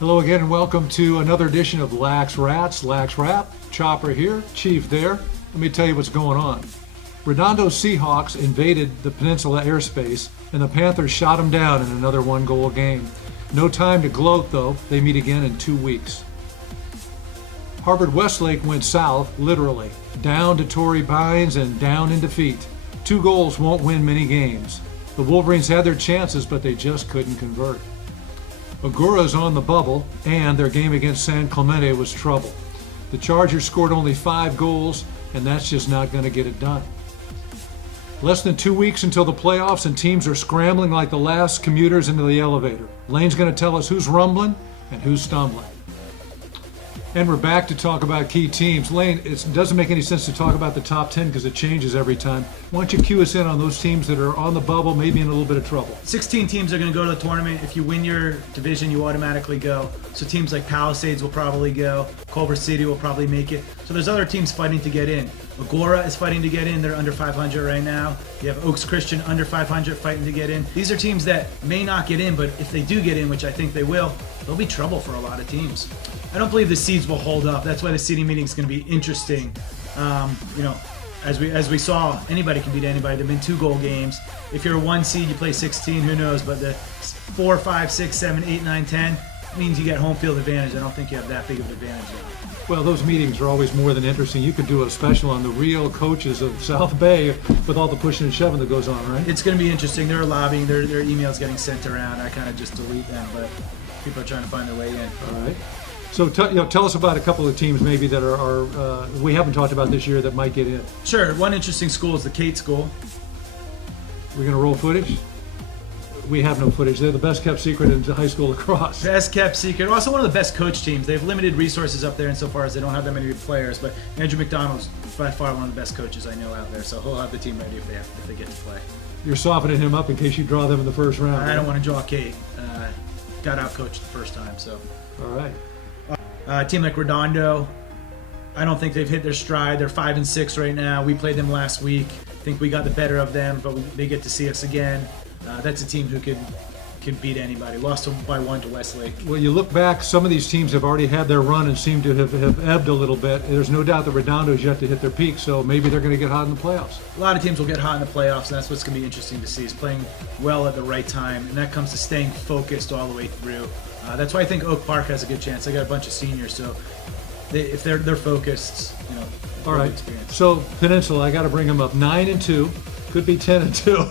Hello again and welcome to another edition of LaxRatz, LaxWrap. Chopper here, Chief there. Let me tell you what's going on. Redondo Seahawks invaded the Peninsula airspace and the Panthers shot them down in another one-goal game. No time to gloat though, they meet again in 2 weeks. Harvard-Westlake went south, literally, down to Torrey Pines and down in defeat. 2 goals won't win many games. The Wolverines had their chances, but they just couldn't convert. Agoura's on the bubble, and their game against San Clemente was trouble. The Chargers scored only 5 goals, and that's just not going to get it done. Less than 2 weeks until the playoffs, and teams are scrambling like the last commuters into the elevator. Lane's going to tell us who's rumbling and who's stumbling. And we're back to talk about key teams. Lane, it doesn't make any sense to talk about the top 10 because it changes every time. Why don't you cue us in on those teams that are on the bubble, maybe in a little bit of trouble? 16 teams are going to go to the tournament. If you win your division, you automatically go. So teams like Palisades will probably go. Culver City will probably make it. So there's other teams fighting to get in. Agoura is fighting to get in. They're under 500 right now. You have Oaks Christian under 500 fighting to get in. These are teams that may not get in, but if they do get in, which I think they will, there'll be trouble for a lot of teams. I don't believe the seeds will hold up. That's why the seeding meeting is going to be interesting. As we saw, anybody can beat anybody. There've been 2-goal games. If you're a 1 seed, you play 16. Who knows? But the 4, 5, 6, 7, 8, 9, 10 means you get home field advantage. I don't think you have that big of an advantage now. Well, those meetings are always more than interesting. You could do a special on the real coaches of South Bay with all the pushing and shoving that goes on, right? It's going to be interesting. They're lobbying. Their emails getting sent around. I kind of just delete them, but people are trying to find their way in. All right. So tell us about a couple of teams maybe that are we haven't talked about this year that might get in. Sure. One interesting school is the Kate School. We're going to roll footage? We have no footage. They're the best kept secret in high school lacrosse. Best kept secret. Also one of the best coach teams. They have limited resources up there insofar as they don't have that many players, but Andrew McDonald's by far one of the best coaches I know out there, so he'll have the team ready if they get to play. You're softening him up in case you draw them in the first round. I don't want to draw Kate. Got out-coached the first time, so. All right. A team like Redondo, I don't think they've hit their stride. They're 5 and 6 right now. We played them last week. I think we got the better of them, but they get to see us again. That's a team who can beat anybody. Lost by 1 to Westlake. Well, you look back, some of these teams have already had their run and seem to have ebbed a little bit. There's no doubt that Redondo's yet to hit their peak, so maybe they're going to get hot in the playoffs. A lot of teams will get hot in the playoffs, and that's what's going to be interesting to see, is playing well at the right time, and that comes to staying focused all the way through. That's why I think Oak Park has a good chance. They got a bunch of seniors, so if they're focused, all right. Experience. So Peninsula, I got to bring them up 9 and 2, could be 10 and 2.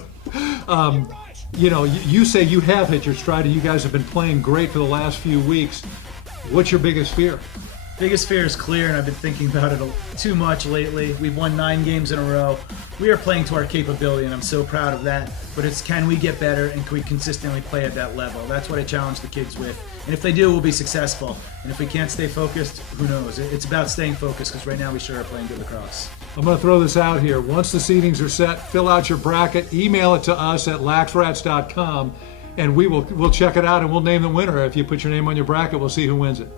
You say you have hit your stride, and you guys have been playing great for the last few weeks. What's your biggest fear? Biggest fear is clear, and I've been thinking about it too much lately. We've won 9 games in a row. We are playing to our capability, and I'm so proud of that. But it's, can we get better, and can we consistently play at that level? That's what I challenge the kids with. And if they do, we'll be successful. And if we can't stay focused, who knows? It's about staying focused, because right now we sure are playing good lacrosse. I'm going to throw this out here. Once the seedings are set, fill out your bracket, email it to us at LaxRatz.com, and we'll check it out and we'll name the winner. If you put your name on your bracket, we'll see who wins it.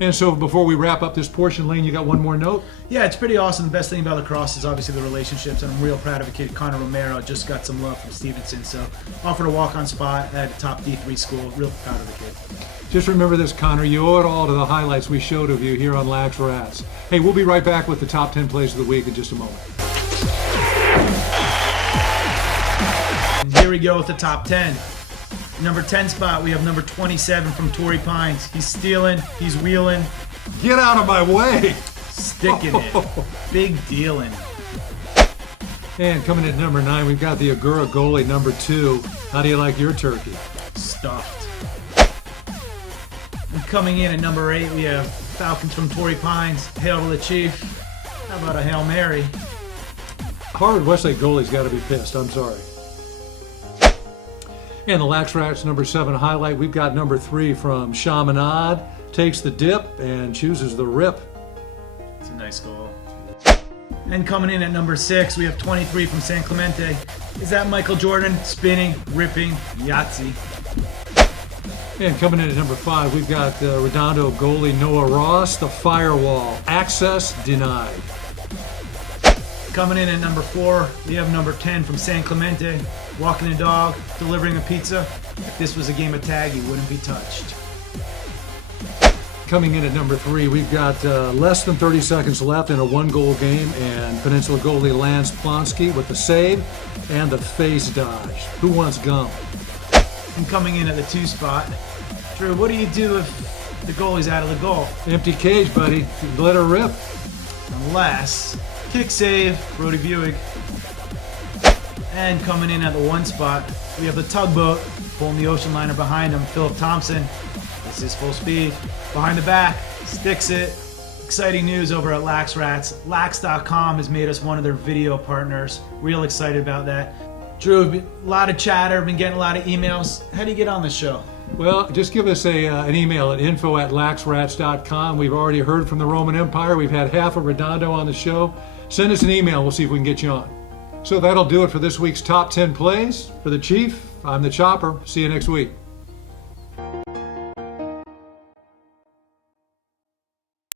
And so before we wrap up this portion, Lane, you got one more note? Yeah, it's pretty awesome. The best thing about lacrosse is obviously the relationships, and I'm real proud of a kid, Connor Romero, just got some love from Stevenson, so offered a walk-on spot at a top D3 school. Real proud of the kid. Just remember this, Connor, you owe it all to the highlights we showed of you here on LaxRatz. Hey, we'll be right back with the top 10 plays of the week in just a moment. And here we go with the top 10. Number 10 spot, we have number 27 from Torrey Pines. He's stealing, he's wheeling. Get out of my way! Sticking it. Big dealing. And coming in at number 9, we've got the Agoura goalie, number 2. How do you like your turkey? Stuffed. And coming in at number 8, we have Falcons from Torrey Pines. Hail to the Chief. How about a Hail Mary? Harvard Westlake goalie's got to be pissed, I'm sorry. And the LaxRatz number 7 highlight, we've got number 3 from Chaminade. Takes the dip and chooses the rip. It's a nice goal. And coming in at number 6, we have 23 from San Clemente. Is that Michael Jordan? Spinning, ripping, Yahtzee. And coming in at number 5, we've got Redondo goalie Noah Ross, the firewall, access denied. Coming in at number 4, we have number 10 from San Clemente, walking the dog, delivering a pizza. If this was a game of tag, he wouldn't be touched. Coming in at number 3, we've got less than 30 seconds left in a 1-goal game, and Peninsula goalie Lance Plonsky with the save and the face dodge. Who wants gum? And coming in at the 2 spot, Drew, what do you do if the goalie's out of the goal? Empty cage, buddy. Let her rip. Unless, kick save, Brody Buick. And coming in at the 1 spot, we have the tugboat, pulling the ocean liner behind him, Philip Thompson. This is full speed. Behind the back, sticks it. Exciting news over at LaxRatz. Lax.com has made us one of their video partners. Real excited about that. Drew, a lot of chatter, been getting a lot of emails. How do you get on the show? Well, just give us an email at info@LaxRatz.com. We've already heard from the Roman Empire. We've had half of Redondo on the show. Send us an email. We'll see if we can get you on. So that'll do it for this week's Top 10 Plays. For the Chief, I'm the Chopper. See you next week.